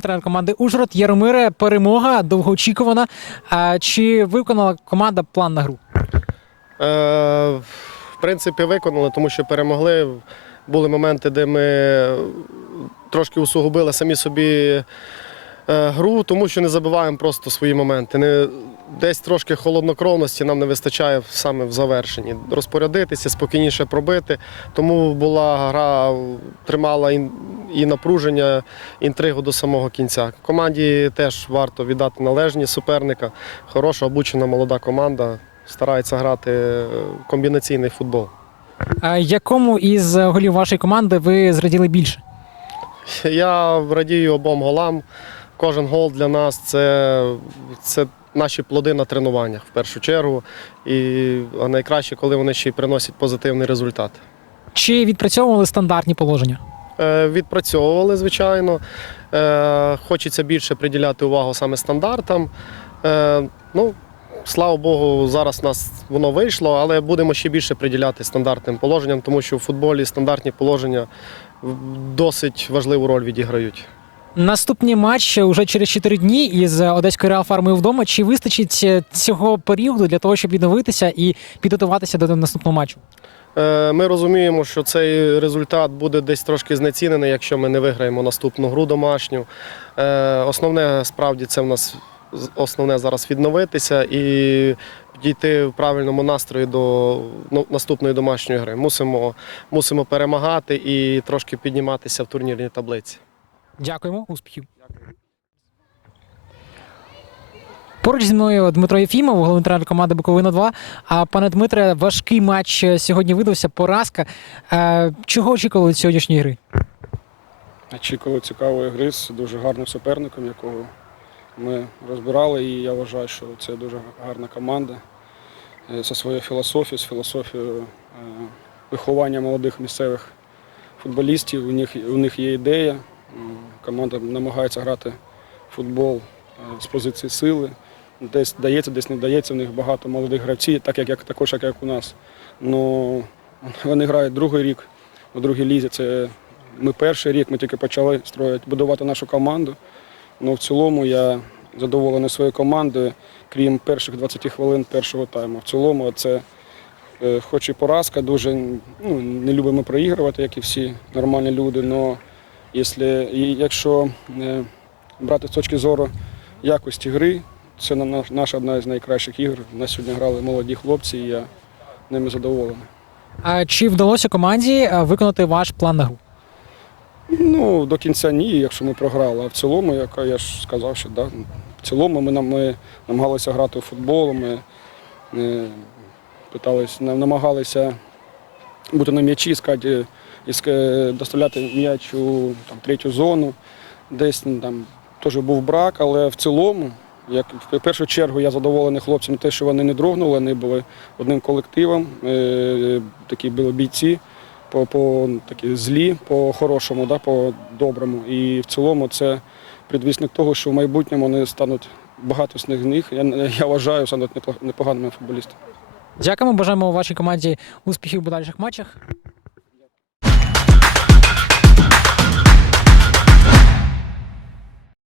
Тренер команди Ужгород Яромире. Перемога довгоочікувана. Чи виконала команда план на гру? Е, в принципі, виконали, тому що перемогли. Були моменти, де ми трошки усугубили самі собі гру, тому що не забиваємо просто свої моменти. Не, десь трошки холоднокровності нам не вистачає саме в завершенні. Розпорядитися, спокійніше пробити. Тому була гра, тримала і, і напруження, інтригу до самого кінця. Команді теж варто віддати належні суперника. Хороша, обучена молода команда. Старається грати е, комбінаційний футбол. А Якому із голів вашої команди ви зраділи більше? Я радію обом голам. Кожен гол для нас це, це наші плоди на тренуваннях в першу чергу. І найкраще, коли вони ще й приносять позитивний результат. Чи відпрацьовували стандартні положення? Е, Відпрацьовували, звичайно. Е, Хочеться більше приділяти увагу саме стандартам. Е, Ну, слава Богу, зараз у нас воно вийшло, але будемо ще більше приділяти стандартним положенням, тому що в футболі стандартні положення досить важливу роль відіграють. Наступний матч уже через 4 дні із Одеською Реал Фармою вдома. Чи вистачить е, цього періоду для того, щоб відновитися і підготуватися до наступного матчу? Е, Ми розуміємо, що цей результат буде десь трошки знецінений, якщо ми не виграємо наступну гру домашню. Е, Основне справді це в нас основне зараз відновитися і дійти в правильному настрої до ну, наступної домашньої гри. Мусимо, мусимо перемагати і трошки підніматися в турнірній таблиці. Дякуємо, успіхів. Поруч зі мною Дмитро Єфімов, головний тренер команди Буковина 2. А пане Дмитре, важкий матч сьогодні видався, поразка. Е, Чого очікували від сьогоднішньої гри? Очікували цікавої гри з дуже гарним суперником, якого ми розбирали. І я вважаю, що це дуже гарна команда е, зі своєю філософією, з філософією е, виховання молодих місцевих футболістів. У них, у них є ідея. Команда намагається грати в футбол е, з позиції сили. Десь дається, десь не дається. У них багато молодих гравців, так як, також як, у нас. Ну, вони грають другий рік у другій лізі. Це ми перший рік, ми тільки почали строїти, будувати нашу команду. Ну, в цілому я задоволений своєю командою, крім перших 20 хвилин першого тайму. В цілому це е, хоч і поразка, дуже ну, не любимо проігрувати, як і всі нормальні люди. але якщо, е, брати з точки зору якості гри, це наша одна з найкращих ігор. У нас сьогодні грали молоді хлопці, і я ними задоволений. А чи вдалося команді е, виконати ваш план на гру? Ну, до кінця ні, якщо ми програли. А в цілому, як я ж сказав, що да, в цілому ми, ми намагалися грати у футбол, ми е, питались, намагалися бути на м'ячі, скати, іска- доставляти м'яч у там, третю зону. Десь ну, там теж був брак, але в цілому, як в першу чергу я задоволений хлопцями, те, що вони не дрогнули, вони були одним колективом, е, такі були бійці по, по такі злі, по хорошому, да, по доброму. І в цілому це предвісник того, що в майбутньому вони стануть багато з них. Я, я вважаю, стануть непо- непоганими футболістами. Дякуємо, бажаємо вашій команді успіхів у подальших матчах.